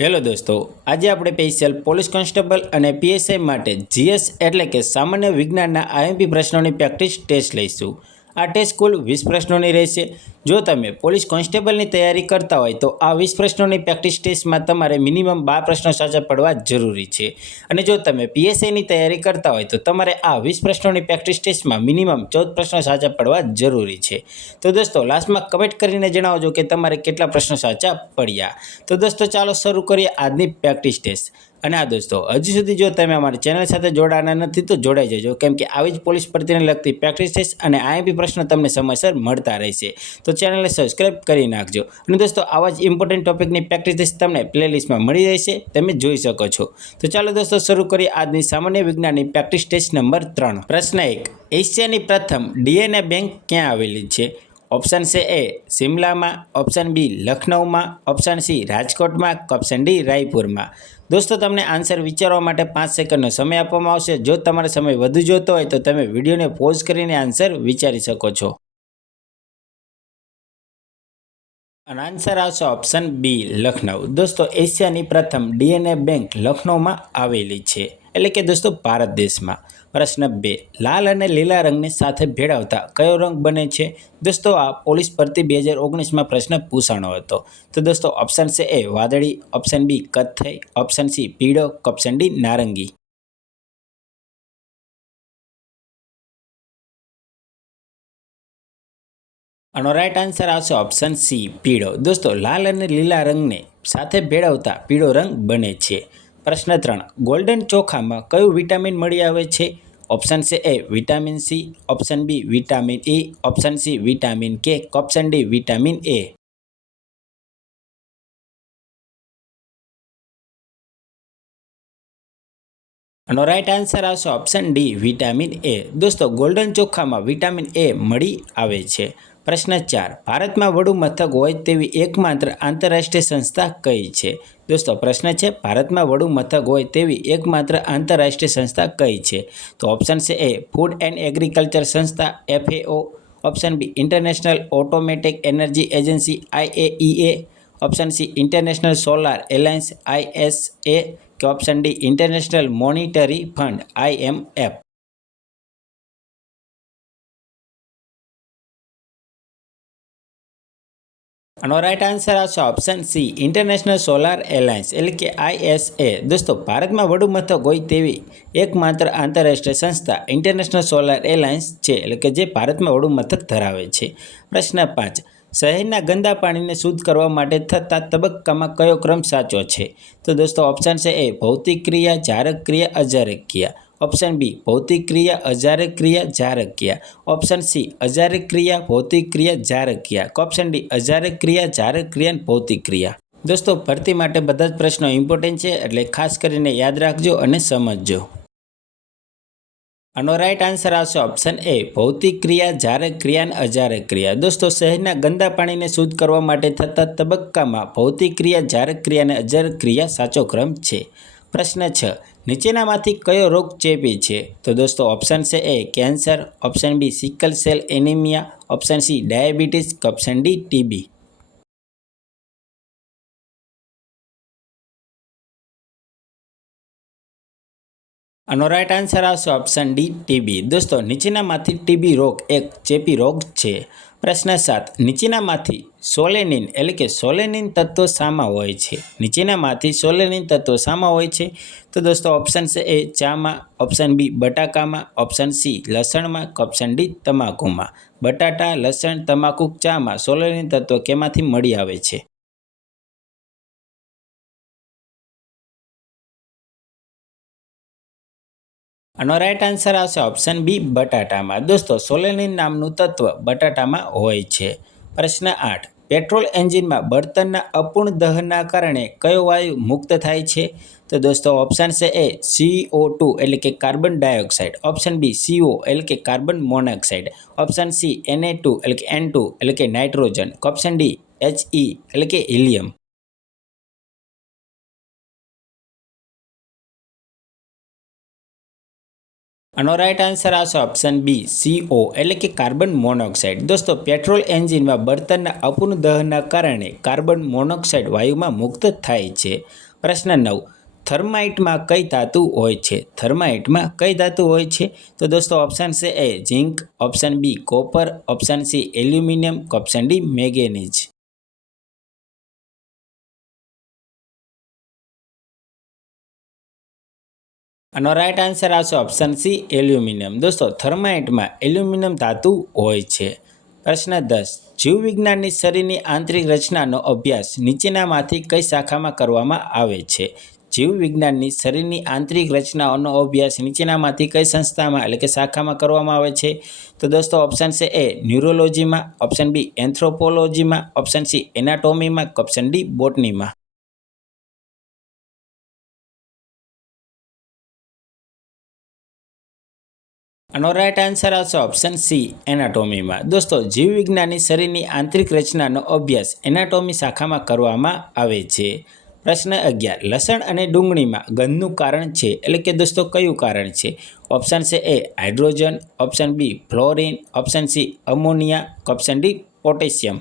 Hello દોસ્તો, આજે આપણે સ્પેશિયલ પોલીસ કોન્સ્ટેબલ અને પીએસઆઈ માટે જીએસ એટલે કે સામાન્ય વિજ્ઞાનના આઈએમપી પ્રશ્નોની પ્રેક્ટિસ ટેસ્ટ લઈશું. આ ટેસ્ટ કુલ 20 પ્રશ્નોની રહેશે. જો તમે પોલીસ કોન્સ્ટેબલની તૈયારી કરતા હોય તો આ 20 પ્રશ્નોની પ્રેક્ટિસ ટેસ્ટમાં તમારે મિનિમમ 12 પ્રશ્નો સાચા પડવા જરૂરી છે. અને જો તમે પીએસઆઈની તૈયારી કરતા હોય તો તમારે આ 20 પ્રશ્નોની પ્રેક્ટિસ ટેસ્ટમાં મિનિમમ 14 પ્રશ્નો સાચા પડવા જરૂરી છે. તો દોસ્તો લાસ્ટમાં કમેન્ટ કરીને જણાવજો કે તમારે કેટલા પ્રશ્નો સાચા પડ્યા. તો દોસ્તો ચાલો શરૂ કરીએ આજની પ્રેક્ટિસ ટેસ્ટ. અને આ દોસ્તો હજી સુધી જો તમે અમારી ચેનલ સાથે જોડાના નથી તો જોડાઈ જજો, કેમ કે આવી જ પોલીસ ભરતીને લગતી પ્રેક્ટિસ ટેસ્ટ અને આઈએમપી પ્રશ્નો તમને સમયસર મળતા રહેશે. તો ચેનલને સબસ્ક્રાઇબ કરી નાખજો. અને દોસ્તો આવા જ ઇમ્પોર્ટન્ટ ટોપિકની પ્રેક્ટિસ ટેસ્ટ તમને પ્લેલિસ્ટમાં મળી રહેશે, તમે જોઈ શકો છો. તો ચાલો દોસ્તો શરૂ કરીએ આજની સામાન્ય વિજ્ઞાનની પ્રેક્ટિસ ટેસ્ટ નંબર 3. પ્રશ્ન 1. એશિયાની પ્રથમ ડીએનએ બેંક ક્યાં આવેલી છે? ઓપ્શન છે એ શિમલામાં, ઓપ્શન બી લખનૌમાં, ઓપ્શન સી રાજકોટમાં, ઓપ્શન ડી રાયપુરમાં. દોસ્તો તમને આન્સર વિચારવા માટે 5 સેકન્ડનો સમય આપવામાં આવશે. જો તમારો સમય વધુ જોતો હોય તો તમે વિડીયોને પોઝ કરીને આન્સર વિચારી શકો છો. અને આન્સર આવશે ઓપ્શન બી લખનૌ. દોસ્તો એશિયાની પ્રથમ ડીએનએ બેંક લખનૌમાં આવેલી છે, એટલે કે દોસ્તો ભારત દેશમાં. પ્રશ્ન 2. લાલ અને લીલા રંગને સાથે ભેળવતા કયો રંગ બને છે? દોસ્તો આ પોલીસ ભરતી 2019માં પ્રશ્ન પૂછાણો હતો. તો દોસ્તો ઓપ્શન છે એ વાદળી, ઓપ્શન બી કથ્થઈ, ઓપ્શન સી પીળો, ઓપ્શન ડી નારંગી. આનો રાઈટ આન્સર આવશે ઓપ્શન સી પીળો. દોસ્તો લાલ અને લીલા રંગને સાથે ભેળવતા પીળો રંગ બને છે. પ્રશ્ન 3. ગોલ્ડન ચોખામાં કયું વિટામિન મળી આવે છે? ઓપ્શન છે A vitamin C, option B vitamin E, option C vitamin K, option D vitamin A. આનો રાઈટ આન્સર આવશે ઓપ્શન ડી વિટામિન એ. દોસ્તો ગોલ્ડન ચોખામાં વિટામિન એ મળી આવે છે. પ્રશ્ન 4. ભારતમાં વડુ મથક હોય તેવી એકમાત્ર આંતરરાષ્ટ્રીય સંસ્થા કઈ છે? દોસ્તો પ્રશ્ન છે ભારતમાં વડુ મથક હોય તેવી એકમાત્ર આંતરરાષ્ટ્રીય સંસ્થા કઈ છે? તો ઓપ્શન છે એ ફૂડ એન્ડ એગ્રીકલ્ચર સંસ્થા FAO, option B international automatic energy agency IAEA, option C international solar alliance ISA, કે option D international monetary fund IMF. આનો રાઈટ આન્સર આવશે option C international solar alliance, એટલે કે ISA. દોસ્તો ભારતમાં વડુ મથક હોય તેવી એકમાત્ર આંતરરાષ્ટ્રીય સંસ્થા ઇન્ટરનેશનલ સોલાર એલાયન્સ છે, એટલે કે જે ભારતમાં વડુ મથક ધરાવે છે. પ્રશ્ન 5. શહેરના ગંદા પાણીને શુદ્ધ કરવા માટે થતા તબક્કામાં કયો ક્રમ સાચો છે? તો દોસ્તો ઓપ્શન છે એ ભૌતિક ક્રિયા, જારક ક્રિયા, અજારક ક્રિયા. ઓપ્શન બી ભૌતિક ક્રિયા, અજારક ક્રિયા, જારક ક્રિયા. ઓપ્શન સી અજારક ક્રિયા, ભૌતિક ક્રિયા, જારક ક્રિયા. ઓપ્શન ડી અજારક ક્રિયા, જારક ક્રિયા, ભૌતિક ક્રિયા. દોસ્તો ભરતી માટે બધા જ પ્રશ્નો ઇમ્પોર્ટન્ટ છે, એટલે ખાસ કરીને યાદ રાખજો અને સમજજો. આનો રાઈટ આન્સર આવશે ઓપ્શન એ ભૌતિક ક્રિયા, જારક ક્રિયા અને અજારક ક્રિયા. દોસ્તો શહેરના ગંદા પાણીને શુદ્ધ કરવા માટે થતા તબક્કામાં ભૌતિક ક્રિયા, જારક ક્રિયા અને અજારક ક્રિયા સાચો ક્રમ છે. પ્રશ્ન 6. નીચેનામાંથી કયો રોગ ચેપી છે? તો દોસ્તો ઓપ્શન છે A cancer, option B sickle cell anaemia, option C diabetes, option D TB. આનો રાઈટ આન્સર આવશે ઓપ્શન ડી TB. દોસ્તો નીચેનામાંથી TB રોગ એક ચેપી રોગ છે. પ્રશ્ન 7. નીચેનામાંથી સોલેનિન એટલે કે સોલેનિન તત્વો શામાં હોય છે? નીચેનામાંથી સોલેનિન તત્વો શામાં હોય છે? તો દોસ્તો ઓપ્શન છે એ ચામાં, ઓપ્શન બી બટાકામાં, ઓપ્શન સી લસણમાં, ઓપ્શન ડી તમાકુમાં. બટાટા, લસણ, તમાકુ, ચામાં સોલેનિન તત્વો કેમાંથી મળી આવે છે? આનો રાઈટ આન્સર આવશે ઓપ્શન બી બટાટામાં. દોસ્તો સોલેનિન નામનું તત્વ બટાટામાં હોય છે. પ્રશ્ન 8. પેટ્રોલ એન્જિનમાં બળતણના અપૂર્ણ દહનના કારણે કયો વાયુ મુક્ત થાય છે? તો દોસ્તો ઓપ્શન છે એ CO2 એટલે કે carbon dioxide, option B CO એટલે કે carbon monoxide, option C Na2 એટલે કે N2 એટલે કે નાઇટ્રોજન, ઓપ્શન ડી He એટલે કે હિલિયમ. આનો રાઈટ આન્સર આવશે ઓપ્શન બી CO એટલે કે કાર્બન મોનોક્સાઇડ. દોસ્તો પેટ્રોલ એન્જિનમાં બળતણના અપૂર્ણ દહનના કારણે કાર્બન મોનોક્સાઇડ વાયુમાં મુક્ત થાય છે. પ્રશ્ન 9. થર્માઇટમાં કઈ ધાતુ હોય છે? થર્માઇટમાં કઈ ધાતુ હોય છે? તો દોસ્તો ઓપ્શન છે A zinc, option B copper, option C aluminium, option D manganese. આનો રાઈટ આન્સર આવશે ઓપ્શન સી એલ્યુમિનિયમ. દોસ્તો થર્માઇટમાં એલ્યુમિનિયમ ધાતુ હોય છે. પ્રશ્ન 10. જીવવિજ્ઞાનની શરીરની આંતરિક રચનાનો અભ્યાસ નીચેનામાંથી કઈ શાખામાં કરવામાં આવે છે? જીવવિજ્ઞાનની શરીરની આંતરિક રચનાઓનો અભ્યાસ નીચેનામાંથી કઈ સંસ્થામાં એટલે કે શાખામાં કરવામાં આવે છે? તો દોસ્તો ઓપ્શન છે એ ન્યુરોલોજીમાં, ઓપ્શન બી એન્થ્રોપોલોજીમાં, ઓપ્શન સી એનાટોમીમાં, ઓપ્શન ડી બોટનીમાં. આનો રાઈટ આન્સર આવશે ઓપ્શન સી એનાટોમીમાં. દોસ્તો જીવવિજ્ઞાનની શરીરની આંતરિક રચનાનો અભ્યાસ એનાટોમી શાખામાં કરવામાં આવે છે. પ્રશ્ન 11. લસણ અને ડુંગળીમાં ગંધનું કારણ છે એટલે કે દોસ્તો કયું કારણ છે? ઓપ્શન છે A hydrogen, option B fluorine, option C ammonia, option D potassium.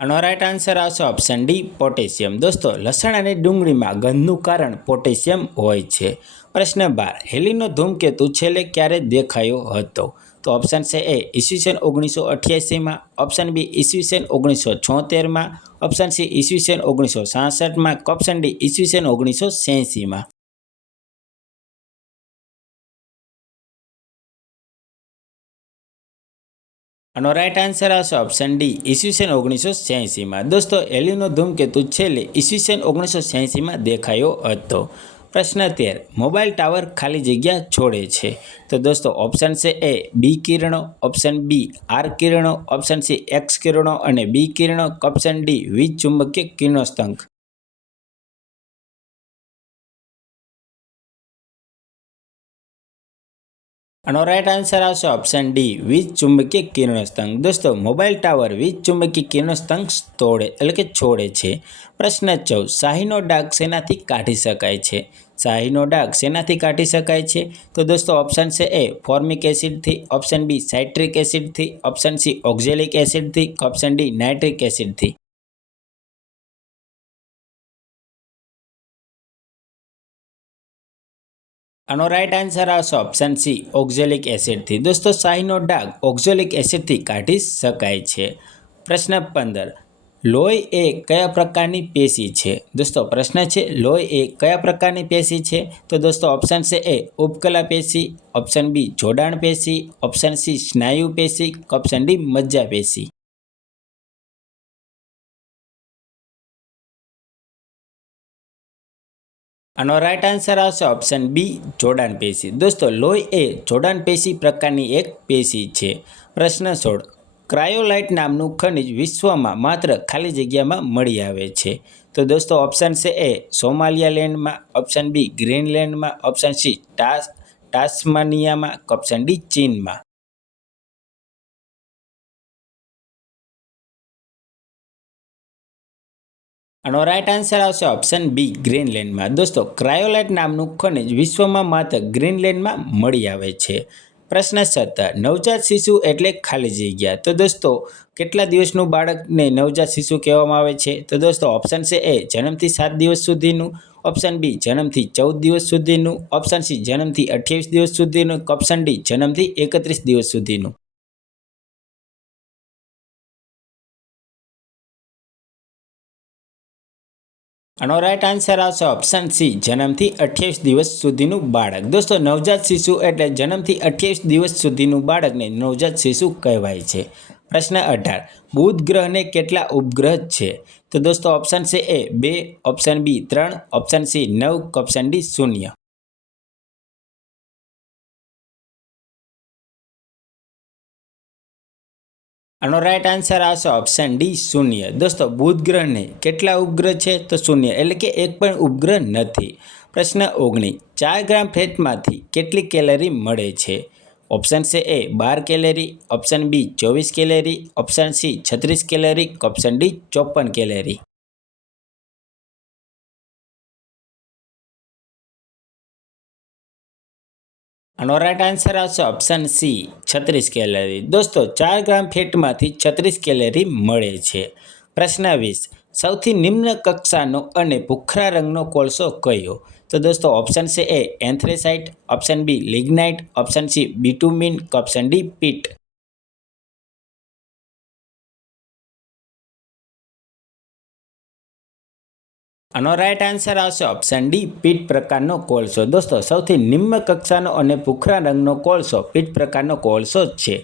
આનો રાઈટ આન્સર આવશે ઓપ્શન ડી પોટેશિયમ. દોસ્તો લસણ અને ડુંગળીમાં ગંધનું કારણ પોટેશિયમ હોય છે. પ્રશ્ન 12. હેલીનો ધૂમકેતુ છેલ્લે ક્યારે દેખાયો હતો? તો ઓપ્શન છે એ ઈસવીસન 1988માં, ઓપ્શન બી ઈસવીસન 1976માં, ઓપ્શન સી ઈસવીસન 1966માં, ઓપ્શન ડી ઈસવીસન 1986માં. આનો રાઈટ આન્સર આવશે ઓપ્શન ડી ઈસવીસન 1986માં. દોસ્તો હેલીનો ધૂમકેતુ છેલ્લે ઈસવીસન 1986માં દેખાયો હતો. પ્રશ્ન 13. મોબાઈલ ટાવર ખાલી જગ્યા છોડે છે. તો દોસ્તો ઓપ્શન છે એ બી કિરણો, ઓપ્શન બી આર કિરણો, ઓપ્શન સી એક્સ કિરણો અને બી કિરણો, ઓપ્શન ડી વીજ ચુંબકીય કિરણોત્સર્ગ. આનો રાઈટ આન્સર આવશે ઓપ્શન ડી વીજ ચુંબકીય કિરણોત્સર્ગ. દોસ્તો મોબાઈલ ટાવર વીજ ચુંબકીય કિરણોત્સર્ગ તોડે એટલે કે છોડે છે. પ્રશ્ન 14. શાહીનો ડાઘ શેનાથી કાઢી શકાય છે? શાહીનો ડાઘ શેનાથી કાઢી શકાય છે? તો દોસ્તો ઓપ્શન છે એ ફોર્મિક એસિડથી, ઓપ્શન બી સાઇટ્રિક એસિડથી, ઓપ્શન સી ઓક્ઝેલિક એસિડથી, ઓપ્શન ડી નાઇટ્રિક એસિડથી. આનો રાઈટ આન્સર આવશે ઓપ્શન સી ઓક્ઝેલિક એસિડથી. દોસ્તો શાહીનો ડાઘ ઓક્ઝેલિક એસિડથી કાઢી શકાય છે. પ્રશ્ન 15. લોહી એ કયા પ્રકારની પેશી છે? દોસ્તો પ્રશ્ન છે લોહી એ કયા પ્રકારની પેશી છે? તો દોસ્તો ઓપ્શન છે એ ઉપકલા પેશી, ઓપ્શન બી જોડાણ પેશી, ઓપ્શન સી સ્નાયુ પેશી, ઓપ્શન ડી મજ્જા પેશી. આનો રાઈટ આન્સર આવશે ઓપ્શન બી જોડાણ પેશી. દોસ્તો લોહી એ જોડાણ પેશી પ્રકારની એક પેશી છે. પ્રશ્ન 16. ક્રાયોલાઇટ નામનું ખનિજ વિશ્વમાં માત્ર ખાલી જગ્યામાં મળી આવે છે. તો દોસ્તો ઓપ્શન છે એ સોમાલિયા લેન્ડમાં, ઓપ્શન બી ગ્રીનલેન્ડમાં, ઓપ્શન સી ટાસ્માનિયામાં, ઓપ્શન ડી ચીનમાં. આનો રાઈટ આન્સર આવશે ઓપ્શન બી ગ્રીનલેન્ડમાં. દોસ્તો ક્રાયોલાઇટ નામનું ખનિજ વિશ્વમાં માત્ર ગ્રીનલેન્ડમાં મળી આવે છે. પ્રશ્ન 17. નવજાત શિશુ એટલે ખાલી જગ્યા. તો દોસ્તો કેટલા દિવસનું બાળકને નવજાત શિશુ કહેવામાં આવે છે? તો દોસ્તો ઓપ્શન છે એ જન્મથી 7 દિવસ સુધીનું, ઓપ્શન બી જન્મથી 14 દિવસ સુધીનું, ઓપ્શન સી જન્મથી 28 દિવસ સુધીનું, ઓપ્શન ડી જન્મથી 31 દિવસ સુધીનું. આનો રાઈટ આન્સર આવશે ઓપ્શન સી જન્મથી 28 દિવસ સુધીનું બાળક. દોસ્તો નવજાત શિશુ એટલે જન્મથી 28 દિવસ સુધીનું બાળકને નવજાત શિશુ કહેવાય છે. પ્રશ્ન 18. બુધ ગ્રહને કેટલા ઉપગ્રહ છે? તો દોસ્તો ઓપ્શન છે A 2, option B 3, option C 9, option D 0. આનો રાઈટ આન્સર આવશે ઓપ્શન ડી 0. દોસ્તો બુધ ગ્રહને કેટલા ઉપગ્રહ છે? તો 0 એટલે કે એક પણ ઉપગ્રહ નથી. પ્રશ્ન 19. 4 ગ્રામ ફેટમાંથી કેટલી કેલરી મળે છે? ઓપ્શન છે A 12 calorie, option B 24 calorie, option C 36 calorie, option D 54 calorie. આનો રાઈટ આન્સર આવશે ઓપ્શન સી 36 કેલરી. દોસ્તો 4 ગ્રામ ફેટમાંથી 36 કેલરી મળે છે. પ્રશ્ન 20 સૌથી નિમ્ન કક્ષાનો અને ભૂખરા રંગનો કોલસો કયો? તો દોસ્તો ઓપ્શન છે A anthracite, option B lignite, option C bitumen, option D peat. આનો રાઈટ આન્સર આવશે ઓપ્શન ડી પીટ પ્રકારનો કોલસો. દોસ્તો સૌથી નિમ્ન કક્ષાનો અને ભૂખરા રંગનો કોલસો પીટ પ્રકારનો કોલસો જ છે.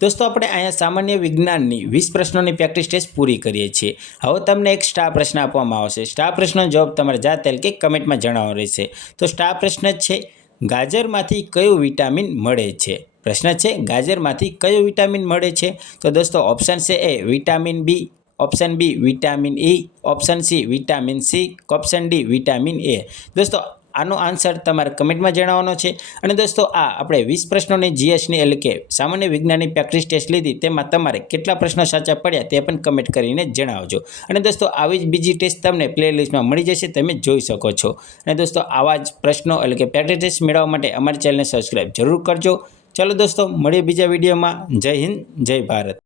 દોસ્તો આપણે અહીંયા સામાન્ય વિજ્ઞાનની 20 પ્રશ્નોની પ્રેક્ટિસ ટેસ્ટ પૂરી કરીએ છીએ. હવે તમને એક સ્ટાર પ્રશ્ન આપવામાં આવશે. સ્ટાર પ્રશ્નનો જવાબ તમારે જાતે કે કમેન્ટમાં જણાવવાનો રહેશે. તો સ્ટાર પ્રશ્ન છે ગાજરમાંથી કયું વિટામિન મળે છે? પ્રશ્ન છે ગાજરમાંથી કયું વિટામિન મળે છે? તો દોસ્તો ઓપ્શન છે A vitamin B, option B vitamin E, option C vitamin C, option D vitamin A. દોસ્તો આનો આન્સર તમારે કમેન્ટમાં જણાવવાનો છે. અને દોસ્તો આ આપણે 20 પ્રશ્નોની જીએસની એટલે કે સામાન્ય વિજ્ઞાનની પ્રેક્ટિસ ટેસ્ટ લીધી, તેમાં તમારે કેટલા પ્રશ્નો સાચા પડ્યા તે પણ કમેન્ટ કરીને જણાવજો. અને દોસ્તો આવી જ બીજી ટેસ્ટ તમને પ્લેલિસ્ટમાં મળી જશે, તમે જોઈ શકો છો. અને દોસ્તો આવા જ પ્રશ્નો એટલે કે પ્રેક્ટિસ ટેસ્ટ મેળવવા માટે અમારી ચેનલને સબસ્ક્રાઈબ જરૂર કરજો. ચાલો દોસ્તો મળીએ બીજા વિડીયોમાં. જય હિન્દ, જય ભારત.